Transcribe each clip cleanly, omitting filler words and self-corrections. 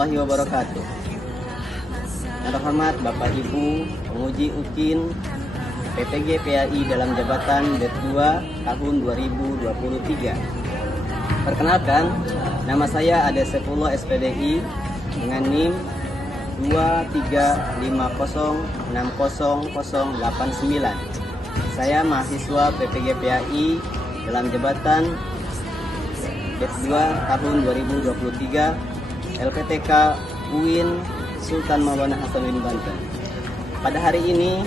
warahmatullahi wabarakatuh. Yang terhormat Bapak Ibu penguji UKIN PPG PAI dalam jabatan Det2 tahun 2023. Perkenalkan, nama saya Ade Sepuluh SPDI dengan NIM 235060089. Saya mahasiswa PPG PAI dalam jabatan Det2 tahun 2023 LPTK UIN Sultan Maulana Hasanuddin Banten. Pada hari ini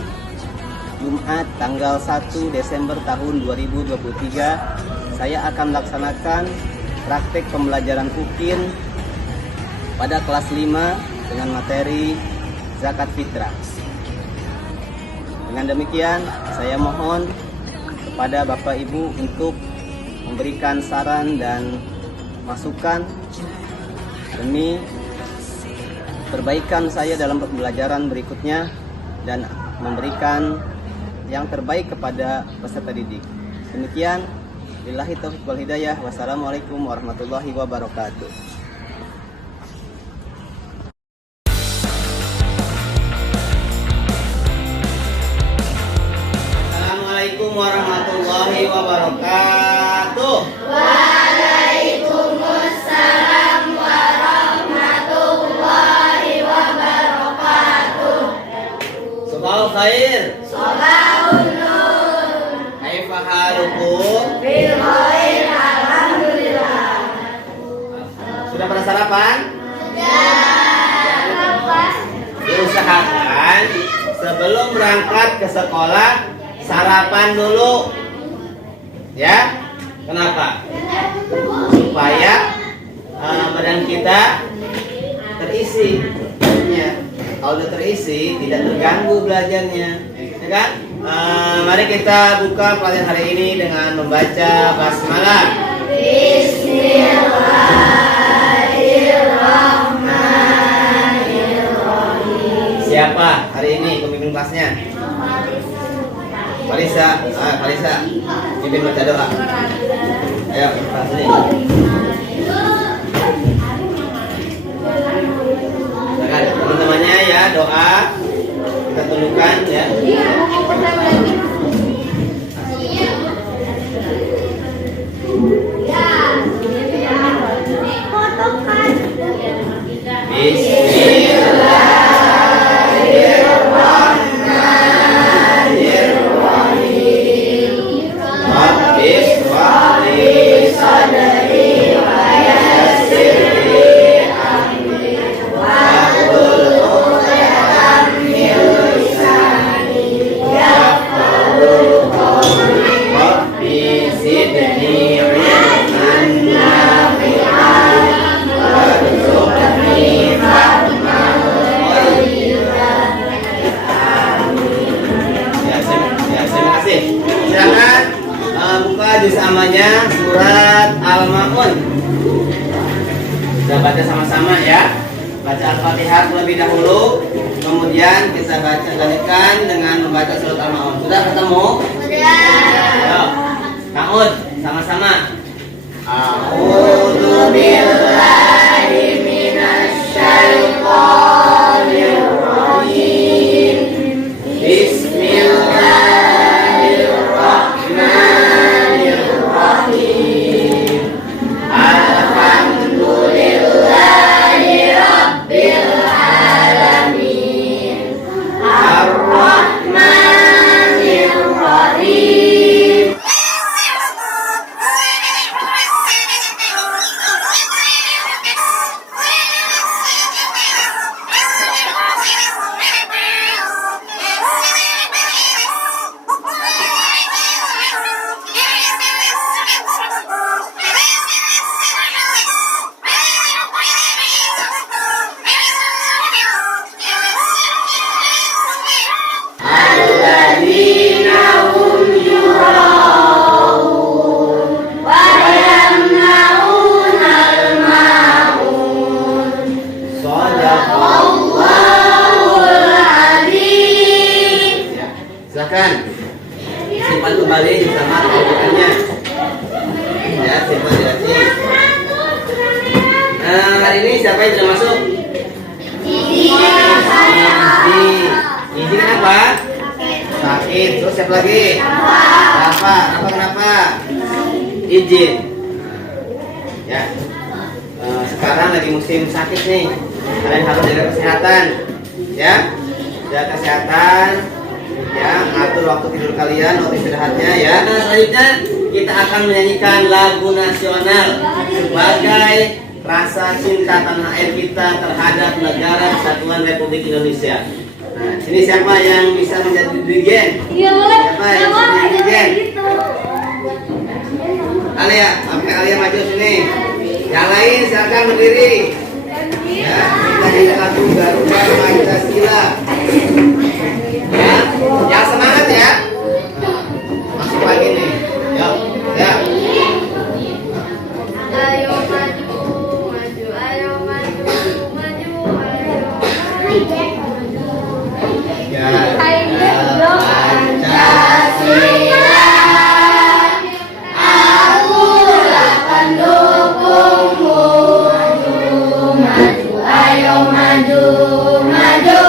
Jumat tanggal 1 Desember tahun 2023, saya akan melaksanakan praktek pembelajaran UKIN pada kelas 5 dengan materi zakat fitrah. Dengan demikian, saya mohon kepada Bapak Ibu untuk memberikan saran dan masukan demi perbaikan saya dalam pembelajaran berikutnya dan memberikan yang terbaik kepada peserta didik. Demikian, billahi taufiq wal hidayah. Wassalamualaikum warahmatullahi wabarakatuh. Assalamualaikum warahmatullahi wabarakatuh. Waalaikumsalam warahmatullahi wabarakatuh. Sabahul khair. Sabahun nur. Kaifa halukum? Bil khair, alhamdulillah. Sudah pada sarapan? Sudah. Diusahakan sebelum berangkat ke sekolah sarapan dulu. Ya? Kenapa? Supaya badan kita terisi. Ya. Kalau udah terisi, tidak terganggu belajarnya. Ya kan? Mari kita buka pelajaran hari ini dengan membaca basmalah. Bismillahirrahmanirrahim. Siapa hari ini pemimpin kelasnya? Falisa. Falisa. Pimpin baca doa. Ayo, kelas ini. Silakan teman-temannya ya, doa kita tundukkan ya. Bismillahirrahmanirrahim. Rabbis wali sadri wa yassir li amri wahlul 'uqdatam min lisani yafqahu qawli. Rabbi zidni 'ilman nafi'an warzuqni fahman ghayran. Ya, terima kasih. Silakan buka juz amanya surat Al-Ma'un. Kita baca sama-sama ya. Baca Al-Fatihah terlebih dahulu, kemudian kita baca lanjutkan dengan membaca surat Al-Ma'un. Sudah ketemu? Sudah. Ayo, Ma'un sama-sama. A'udzu billahi minasy syaithanir rajim. Bismillahirrahmanirrahim. Alhamdulillahi rabbil alamin. Ar-Rahmanir Rahim. Alladzina hum yura'un wa yamna'una al-ma'un. Shadaqallahul adzim. Ya, silakan simpan kembali bersama kewajibannya. Ya, simpan di sini. Hari ini siapa yang sudah masuk? Izin kenapa? Sakit. Terus siapa lagi? Kenapa? Izin. Ya. Sekarang lagi musim sakit nih. Kalian harus jaga kesehatan. Ya. Jaga kesehatan. Ya, atur waktu tidur kalian, waktu istirahatnya ya. Selanjutnya kita akan menyanyikan lagu nasional sebagai rasa cinta tanah air kita terhadap negara Kesatuan Republik Indonesia. Nah, sini siapa yang bisa menjadi dirigen? Siapa yang bisa menjadi dirigen? Alia, sampai Alia maju sini. Yang lain silakan berdiri. Ya, kita nyanyi lagu Garuda Pancasila. Ya, yang semangat ya. Masuk lagi nih. Yuk, ya. Ayo maju, maju, ayo maju, maju, ayo maju. Pancasila, akulah pendukungmu. Maju, ayo maju, maju,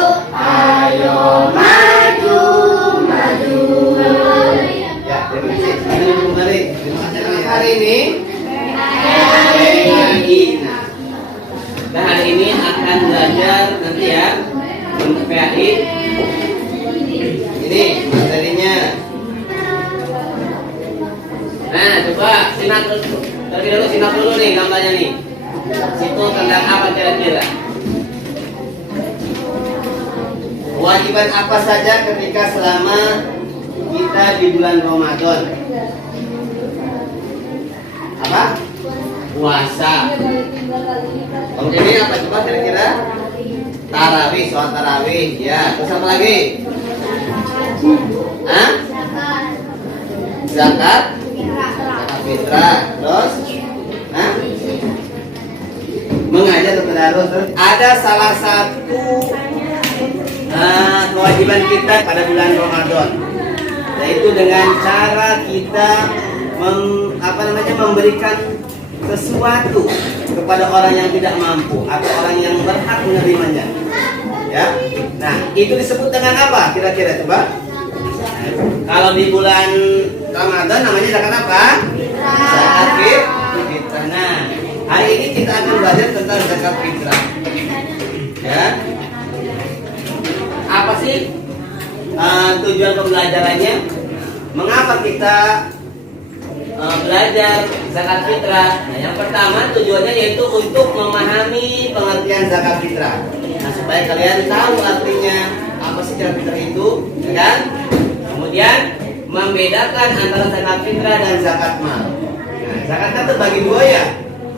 ayo maju, maju. Ya, terima kasih. Hari ini hari ini akan belajar nanti ya untuk PAI. Ini materinya. Nah, coba simak dulu nih gambarnya nih. Situ tentang apa kira-kira? Kewajiban apa saja ketika selama kita di bulan Ramadan? Apa? Puasa. Kemudian ini apa coba kira-kira? Tarawih, sholat tarawih. Ya, terus apa lagi? Hah? Zakat? Zakat fitrah. Terus? Hah? Mengajar terus. Ada salah satu kewajiban kita pada bulan Ramadan, yaitu dengan cara kita memberikan sesuatu kepada orang yang tidak mampu atau orang yang berhak menerimanya. Ya. Nah, itu disebut dengan apa? Kira-kira coba. Kalau di bulan Ramadan namanya zakat apa? Zakat fitrah. Nah, hari ini kita akan belajar tentang zakat fitrah. Ya. Apa sih tujuan pembelajarannya? Mengapa kita belajar zakat fitrah? Nah, yang pertama tujuannya yaitu untuk memahami pengertian zakat fitrah. Nah, supaya kalian tahu artinya apa sih zakat fitrah itu, ya kan? Kemudian membedakan antara zakat fitrah dan zakat mal. Nah, zakat kan terbagi dua ya.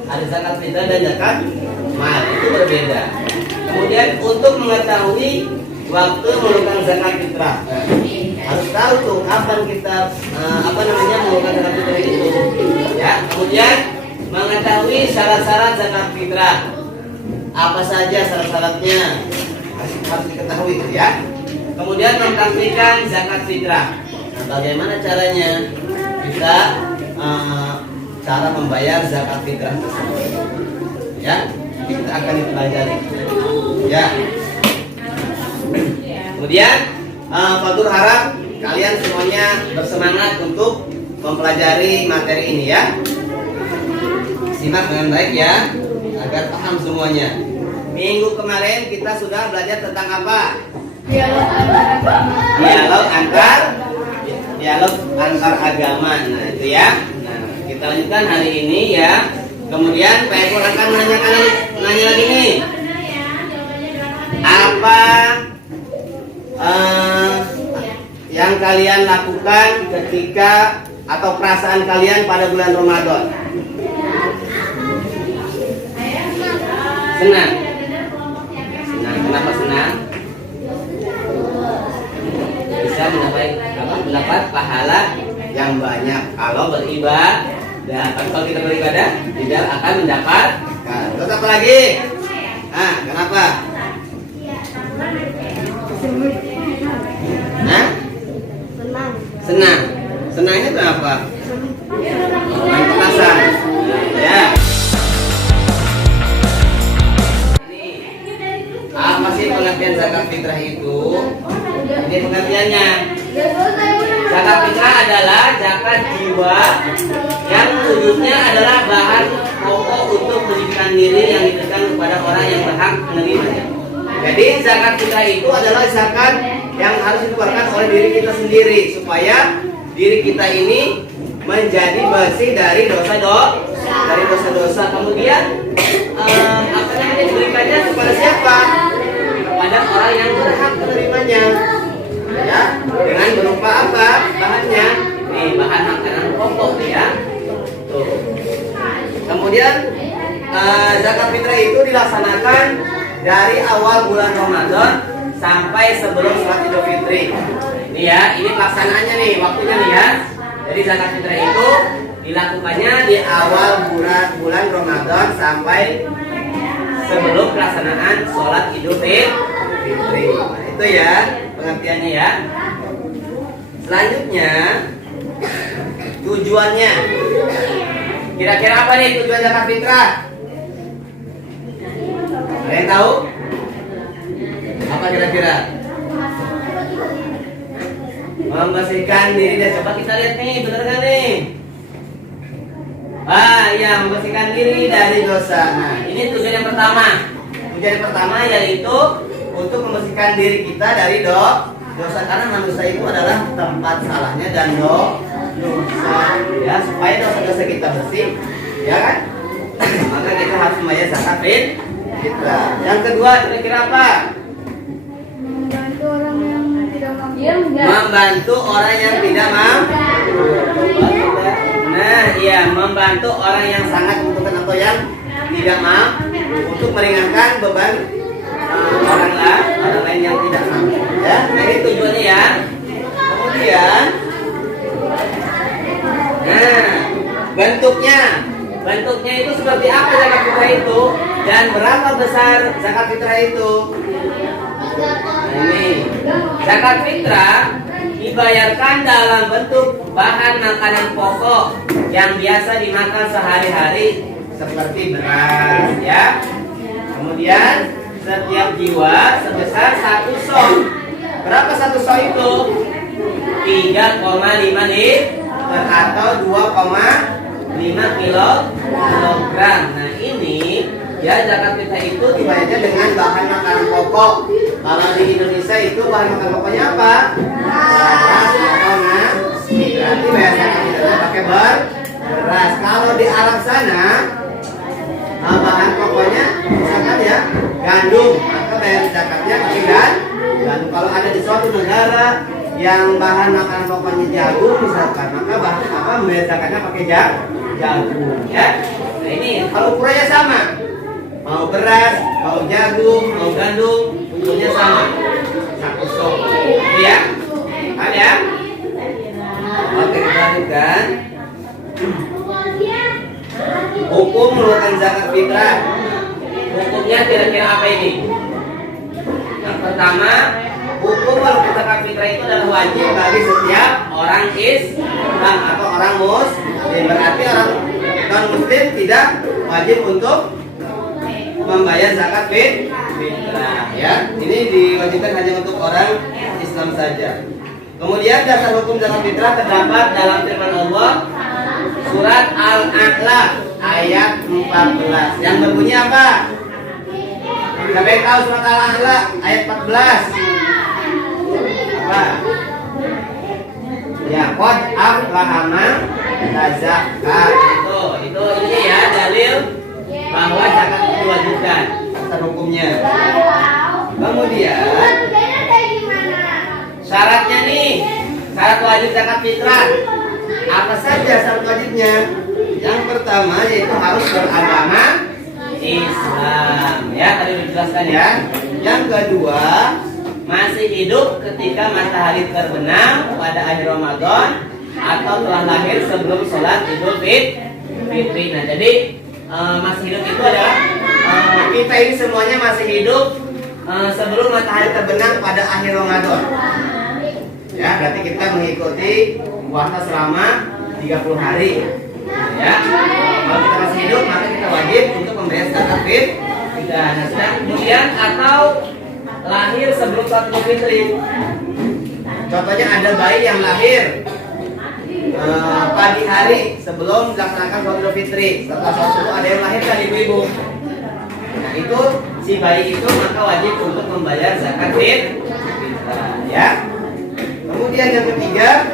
Ada zakat fitrah dan zakat mal, itu berbeda. Kemudian untuk mengetahui waktu mengeluarkan zakat fitrah, harus tahu tuh kapan kita mengeluarkan zakat fitrah itu. Ya, kemudian mengetahui syarat-syarat zakat fitrah. Apa saja syarat-syaratnya harus diketahui itu ya. Kemudian mempraktikkan zakat fitrah. Nah, bagaimana caranya kita cara membayar zakat fitrah tersebut? Ya, kita akan dipelajari. Ya. Kemudian Fatur harap kalian semuanya bersemangat untuk mempelajari materi ini ya. Simak dengan baik ya, agar paham semuanya. Minggu kemarin kita sudah belajar tentang apa? Dialog antar agama. Nah, itu ya. Nah, kita lanjutkan hari ini ya. Kemudian Pak Eko akan nanya lagi nih. Apa yang kalian lakukan ketika atau perasaan kalian pada bulan Ramadan? Senang. Kenapa senang? Bisa mendapat pahala yang banyak kalau beribadah. Kalau kita beribadah tidak akan mendapat. Terus apa lagi? Nah, kenapa? Hah? Senang. Senangnya kenapa? Main petasan. Ya. zakat fitrah itu, ini pengertiannya. Zakat fitrah adalah zakat jiwa yang wujudnya adalah bahan pokok untuk mensucikan diri yang diberikan kepada orang yang berhak menerimanya. Jadi zakat fitrah itu adalah zakat yang harus dikeluarkan oleh diri kita sendiri supaya diri kita ini menjadi bersih dari dosa-dosa. Kemudian apa namanya diberikannya kepada siapa? Kepada orang yang berhak menerimanya. Ya, dengan berupa apa? Bahannya, nih bahan makanan pokok ya. Tuh. Kemudian zakat fitrah itu dilaksanakan dari awal bulan Ramadan sampai sebelum sholat Idul Fitri. Ini ya, ini pelaksanaannya nih, waktunya nih ya. Jadi zakat fitrah itu dilakukannya di awal bulan Ramadan sampai sebelum pelaksanaan sholat Idul Fitri. Nah, itu ya pengertiannya ya. Selanjutnya tujuannya. Kira-kira apa nih tujuan zakat fitrah? Ada yang tahu? Apa kira-kira? Membersihkan diri dan coba kita lihat nih, bener gak nih? Iya, membersihkan diri dari dosa. Nah, ini tujuan yang pertama. Tujuan yang pertama yaitu untuk membersihkan diri kita dari dosa, karena manusia itu adalah tempat salahnya dan dosa. Ya, supaya dosa-dosa kita bersih, ya kan? Maka kita harus membayar zakat fitrah. Yang kedua, kira-kira apa? Membantu orang yang tidak mampu. Nah, iya, membantu orang yang sangat membutuhkan atau yang tidak mampu untuk meringankan beban orang lain yang tidak mampu. Ya, nah ini tujuannya ya. Kemudian, nah bentuknya itu seperti apa zakat fitrah itu dan berapa besar zakat fitrah itu? Nah, ini zakat fitrah dibayarkan dalam bentuk bahan makanan pokok yang biasa dimakan sehari-hari seperti beras ya. Kemudian setiap jiwa sebesar 1 sok. Berapa 1 sok itu? 3,5 liter atau 2,5 kilogram. Nah ini ya zakat fitrah itu dibayarnya dengan bahan makanan pokok. Kalau di Indonesia itu bahan makanan pokoknya apa? Beras atau nasi. Berarti bayar zakat fitrahnya pakai beras. Kalau di Arab sana bahan pokoknya misalkan ya gandum, maka bayar zakatnya pakai gandum. Kalau ada di suatu negara yang bahan makanan pokoknya jagung misalkan, maka bayar zakatnya pakai jagung ya. Nah ini kalau ukurannya sama, mau beras, mau jagung, mau gandum, ukurnya sama, 1 sok ya. Paham ya? Oke, kita lanjutkan. Hukum mengeluarkan zakat fitrah. Hukumnya kira-kira apa ini? Yang pertama, hukum mengeluarkan zakat fitrah itu adalah wajib bagi setiap orang Islam atau orang Muslim. Berarti orang non-Muslim tidak wajib untuk membayar zakat fitrah. Ya, ini diwajibkan hanya untuk orang Islam saja. Kemudian dasar hukum zakat fitrah terdapat dalam firman Allah surat Al-A'la ayat 14 yang berbunyi apa? Siapa yang tahu surat Al-A'la ayat 14? Apa? Ya, qad aflaha man tazakka. Itu ini ya dalil bahwa zakat itu diwajibkan dasar hukumnya. Kemudian syaratnya nih, syarat wajib zakat fitrah. Apa saja syarat wajibnya? Yang pertama yaitu harus beragama Islam. Ya, tadi dijelaskan ya. Yang kedua, masih hidup ketika matahari terbenam pada akhir Ramadan atau telah lahir sebelum sholat Idul Fitri. Nah, jadi masih hidup itu adalah kita ini semuanya masih hidup sebelum matahari terbenam pada akhir Ramadan. Ya, berarti kita mengikuti puasa selama 30 hari. Ya, kalau kita masih hidup maka kita wajib untuk membayar zakat fitrah. Nah, kemudian atau lahir sebelum sholat Idul Fitri. Contohnya ada bayi yang lahir pagi hari sebelum melaksanakan sholat Idul Fitri. Setelah sholat subuh ada yang lahir dari ibu-ibu. Nah itu si bayi itu maka wajib untuk membayar zakat fitrah, ya. Kemudian yang ketiga,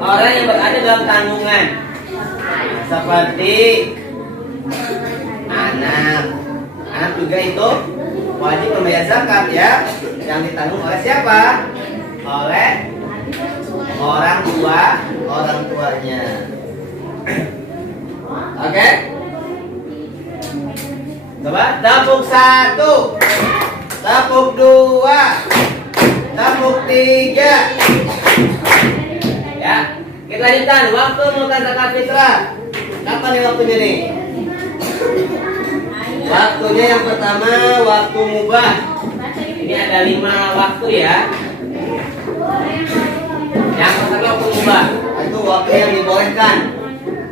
orang yang berada dalam tanggungan seperti anak juga itu wajib membayar zakat, ya. Yang ditanggung oleh siapa? Oleh orang tuanya. Oke? Coba tepuk 1, tepuk 2, tepuk 3. Ya, kita lanjutkan. Waktu menentukan zakat fitrah. Kapan nih waktunya nih? Waktunya yang pertama waktu mubah. Ini ada 5 waktu, ya. Yang pertama waktu mubah, itu waktu yang dibolehkan.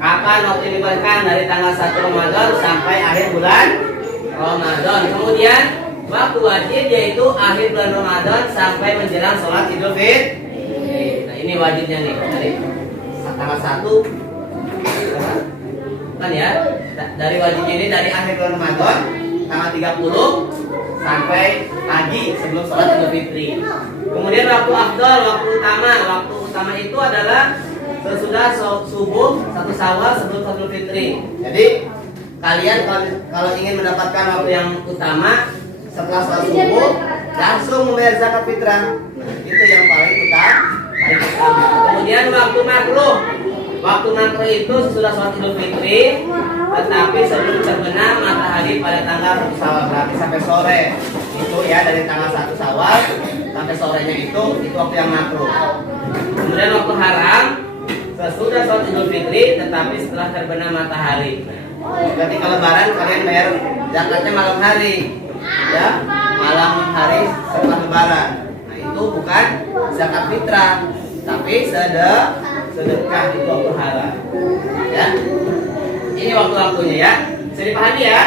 Kapan waktu yang dibolehkan? Dari tanggal 1 Ramadan sampai akhir bulan Ramadan. Kemudian waktu wajib yaitu akhir bulan Ramadan sampai menjelang sholat Idul Fitri. Nah ini wajibnya nih dari tanggal 1 kan, ya. Dari wajibnya ini dari akhir bulan Ramadan tanggal 30 sampai pagi sebelum sholat Idul Fitri. Kemudian waktu afdal, waktu utama itu adalah sesudah subuh 1 Syawal sebelum sholat Idul Fitri. Jadi kalian kalau ingin mendapatkan waktu yang utama setelah sholat subuh langsung membayar zakat fitrah. Nah, itu yang paling utama. Kemudian waktu makruh. Waktu makruh itu sesudah sholat Idul Fitri, tetapi sebelum terbenam matahari pada tanggal 1 Syawal, berarti sampai sore. Itu ya, dari tanggal 1 Syawal sampai sorenya itu waktu yang makruh. Kemudian waktu haram sesudah sholat Idul Fitri, tetapi setelah terbenam matahari. Berarti kalau lebaran kalian bayar zakatnya malam hari, ya, malam hari setelah lebaran. Nah itu bukan zakat fitrah, tapi sedekah, itu waktu haram, ya. Ini waktu-waktunya, ya. Bisa dipahami, ya.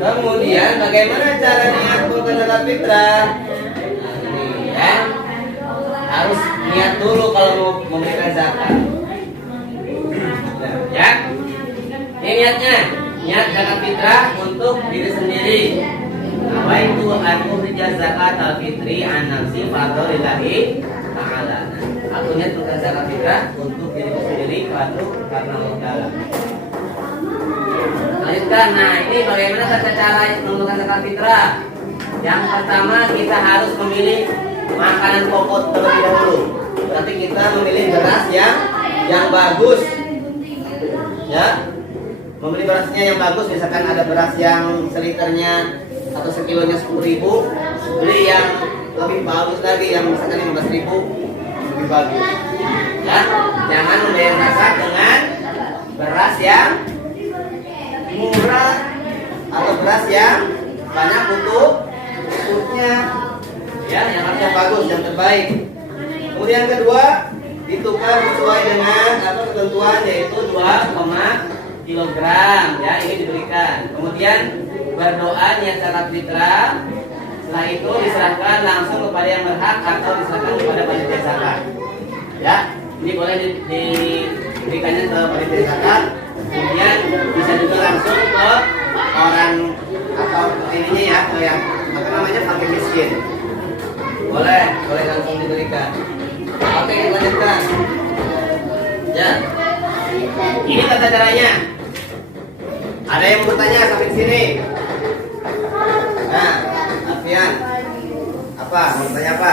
Kemudian bagaimana cara niat untuk zakat fitrah? Nah, ini, ya. Harus niat dulu kalau mau memberikan zakat. Ya, ini niatnya, niat zakat fitrah untuk diri sendiri. Nawaitu an ukhrija zakat al-fitri an nafsi fadlillahi ta'ala. Aku niat untuk zakat fitrah untuk diri sendiri karena Allah Ta'ala. Lanjutkan. Nah, ini bagaimana tata cara menentukan zakat fitrah? Yang pertama kita harus memilih makanan pokok terlebih dahulu. Berarti kita memilih beras yang bagus. Ya, membeli berasnya yang bagus. Misalkan ada beras yang seliternya atau sekilonya 10.000, beli yang lebih bagus lagi, yang misalkan 15.000, lebih bagus. Ya, jangan membayar zakat dengan beras yang murah atau beras yang banyak pupuknya. Ya, yang harusnya bagus, yang terbaik. Kemudian kedua, ditukar sesuai dengan atau ketentuan yaitu 2 kilogram, ya, ini diberikan. Kemudian berdoa niat zakat fitrah. Setelah itu diserahkan langsung kepada yang berhak atau diserahkan kepada panitia zakat. Ya, ini boleh diberikannya ke panitia zakat. Kemudian bisa juga langsung ke orang atau ininya, ya, ke yang apa namanya, fakir miskin. Boleh langsung diberikan. Oke, lanjutkan. Ya, ini tata caranya. Ada yang bertanya sampai sini? Nah, Alfian, apa? Mau tanya apa?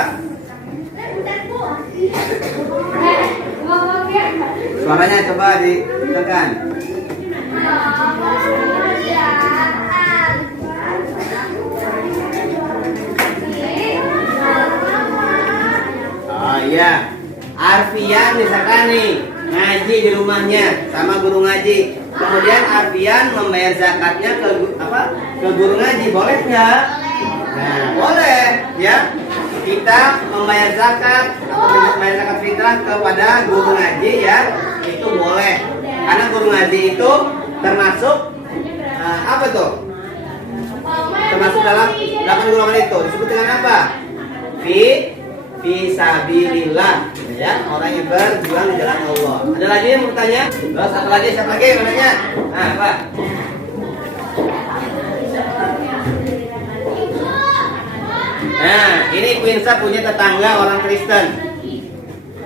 Suaranya coba ditekan. Oh iya, Arfian misalkan nih ngaji di rumahnya sama guru ngaji. Kemudian Arfian membayar zakatnya ke guru ngaji, boleh nggak? Nah, boleh, ya. Kita membayar zakat atau membayar zakat fitrah kepada guru ngaji, ya, itu boleh. Karena guru ngaji itu termasuk apa tuh? termasuk dalam 8 golongan itu disebut dengan apa? Fisabilillah, ya, orang yang berjuang di jalan Allah. Ada lagi yang mau bertanya? Terus satu lagi, siapa lagi yang nanya? Nah, Pak. Nah, ini Quinsa punya tetangga orang Kristen.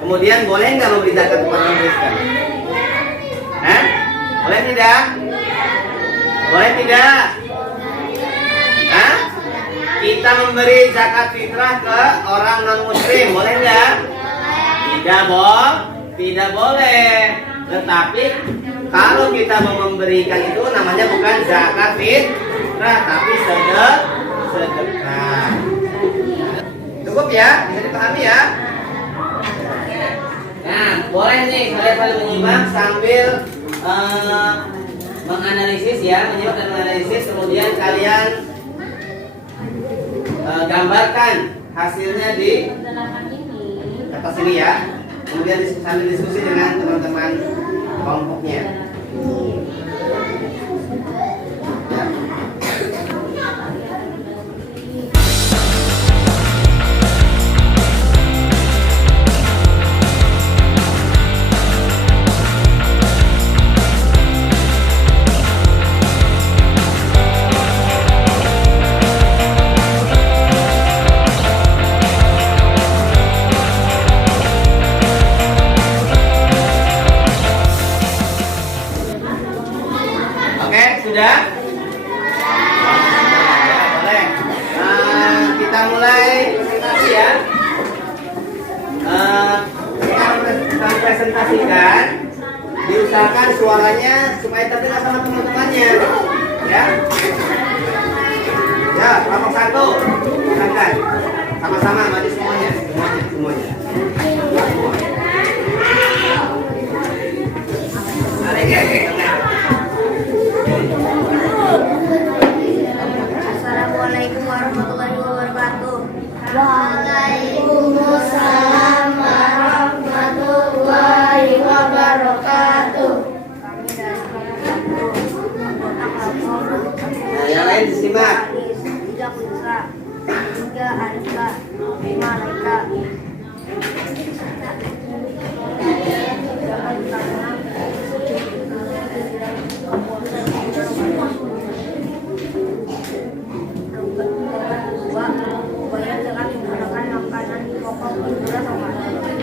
Kemudian boleh nggak memberi zakat kepada orang Kristen? Hah? Boleh tidak? Boleh tidak? Hah? Kita memberi zakat fitrah ke orang non muslim, boleh nggak? Tidak boleh. Tetapi kalau kita mau memberikan itu namanya bukan zakat fitrah, tapi sedekah. Cukup ya, bisa dipahami ya. Nah, boleh nih kalian saling menyimak sambil menganalisis ya, menyimak dan menganalisis, kemudian kalian gambarkan hasilnya di atas ini ya. Kemudian sambil diskusi dengan teman-teman kelompoknya. Ya. Sudah? Ya, boleh. Kita mulai presentasi ya. Kita presentasikan. Diusahakan suaranya supaya terdengar sama teman-temannya. Ya. Ya, kelompok 1. Silakan. Sama-sama maju semuanya. Assalamualaikum warahmatullahi wabarakatuh. Waalaikumsalam warahmatullahi wabarakatuh. Kami dari yang lain disimak. 3 Putra, 3 Alika, 5 Laika. Upaya dengan menggunakan makanan pokok bulan Ramadan.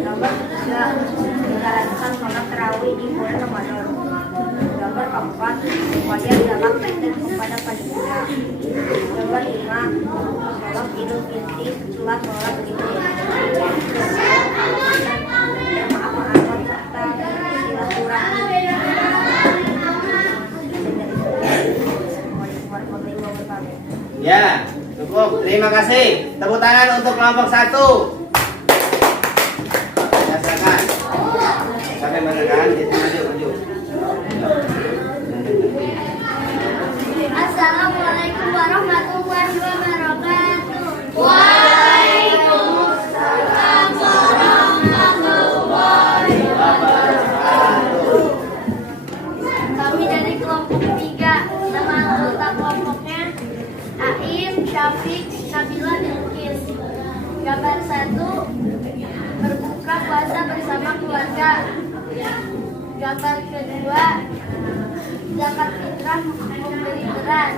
Gambar 3, menjalankan sholat tarawih di bulan Ramadan. Gambar 4, upaya zakat fitr kepada panitia. Gambar 5, sholat Idul Fitri setelah sholat Idul. Maaf-maafan serta silaturahmi. Warahmatullahi wabarakatuh. Ya, cukup. Terima kasih. Tepuk tangan untuk kelompok 1. Ya, silakan. Sampai mana kan? Maju. Assalamualaikum warahmatullahi wabarakatuh. Waalaikumsalam warahmatullahi wabarakatuh. Kami dari kelompok 3. Nama anggota kelompoknya Aim, Syafiq, Nabila, Bilqis. Gambar 1, berbuka puasa bersama keluarga. Gambar kedua, zakat fitrah memberi beras.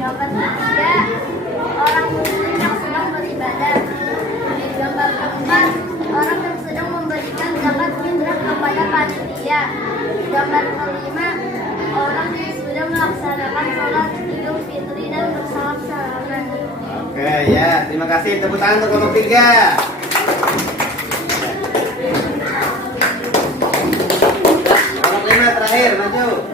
Gambar ketiga, orang muslim yang sedang beribadah. Gambar keempat, orang yang sedang memberikan zakat fitrah kepada panitia. Gambar kelima, orang yang sudah melaksanakan sholat Idul Fitri dan bersalam-salaman. Oke, ya. Terima kasih. Tepuk tangan untuk kelompok 3. Kelompok 5 terakhir, maju.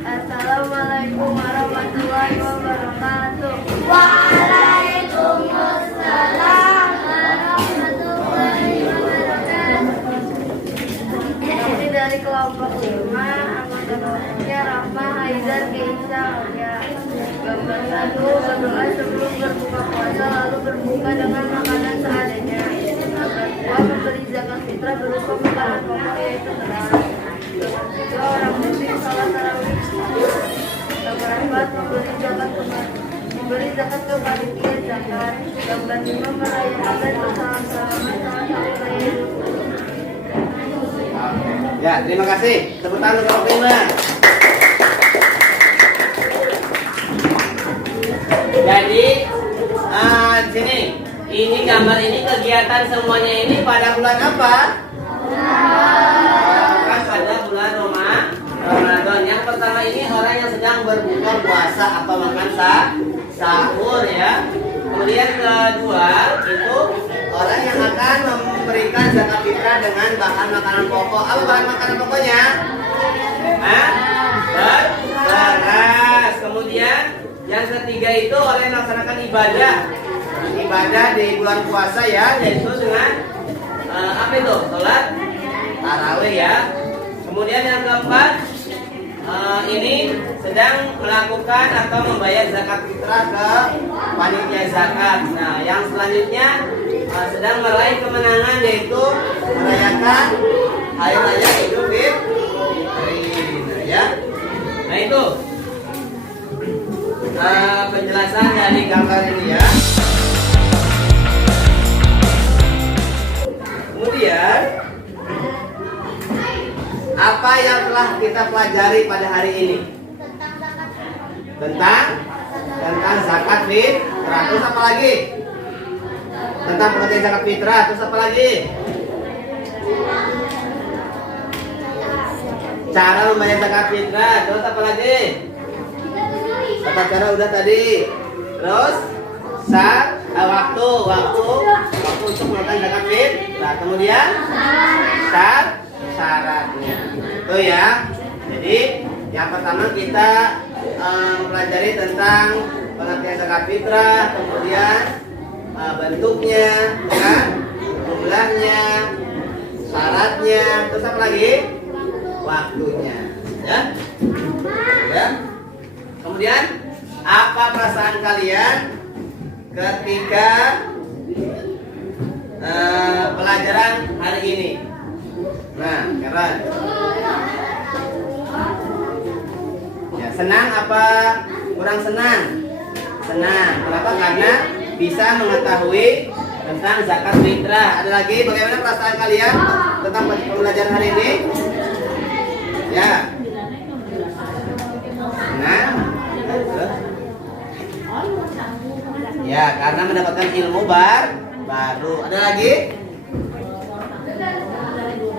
Assalamualaikum warahmatullahi wabarakatuh. Waalaikumsalam warahmatullahi wabarakatuh. Ini dari kelompok 5, anggota kelompoknya Rahma, Haidar, Keisa, Oya. Gambar 1, berdoa sebelum berbuka puasa lalu berbuka dengan makanan seadanya. Gambar 2, memberi zakat fitrah berupa makanan pokok yaitu beras. Gambar 3, orang miskin salat tarawih. Gambar 4, memberi zakat ke panitia zakat. Gambar 5, merayakan bersama-sama saat hari raya. Ya, terima kasih. Tepuk tangan untuk Prima. Jadi, sini, ini gambar ini kegiatan semuanya ini pada bulan apa? Kan pada bulan Ramadan. Yang pertama ini orang yang sedang berbuka puasa atau makan sahur ya. Kemudian kedua itu orang yang akan memberikan zakat fitrah dengan bahan makanan pokok. Apa bahan makanan pokoknya? Beras. Kemudian yang ketiga itu orang yang melaksanakan ibadah di bulan puasa ya, yaitu dengan apa itu? Sholat tarawih ya. Kemudian yang keempat ini sedang melakukan atau membayar zakat fitrah ke panitia zakat. Nah, yang selanjutnya sedang meraih kemenangan yaitu merayakan hari raya Idul Fitri. Nah, ya. Nah, itu penjelasan dari gambar ini ya. Kemudian apa yang telah kita pelajari pada hari ini? Tentang zakat fitrah. Terus apa lagi? Tentang pengertian zakat fitrah. Terus apa lagi? Cara membayar zakat fitrah. Terus apa lagi? Tata cara udah tadi. Terus waktu untuk melakukan zakat fitrah. Kemudian syaratnya. Itu ya. Jadi yang pertama kita mempelajari tentang pengertian zakat fitrah, kemudian bentuknya, ya, jumlahnya, syaratnya, terus apa lagi? Waktunya, ya. Ya. Kemudian apa perasaan kalian ketika pelajaran hari ini? Nah, keren. Ya, senang apa kurang senang? Senang. Kenapa? Karena bisa mengetahui tentang zakat fitrah. Ada lagi bagaimana perasaan kalian tentang pelajaran hari ini? Ya. Nah. Ya, karena mendapatkan ilmu baru. Ada lagi?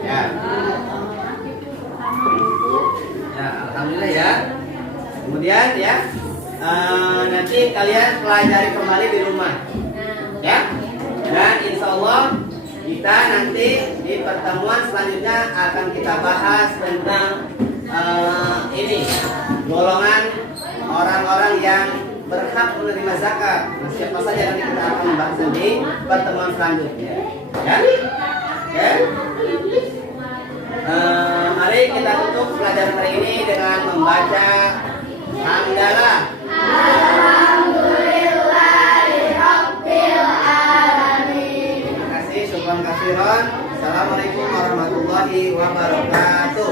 Ya. Ya, alhamdulillah ya. Kemudian ya, nanti kalian pelajari kembali di rumah, ya. Dan insya Allah kita nanti di pertemuan selanjutnya akan kita bahas tentang ini golongan orang-orang yang berhak menerima zakat. Nah, siapa saja nanti kita akan membahas di pertemuan selanjutnya, ya. Ya. Mari kita tutup pelajaran hari ini dengan membaca hamdalah. Alhamdulillahirabbil alamin. Terima kasih, syukran katsiran. Assalamualaikum warahmatullahi wabarakatuh.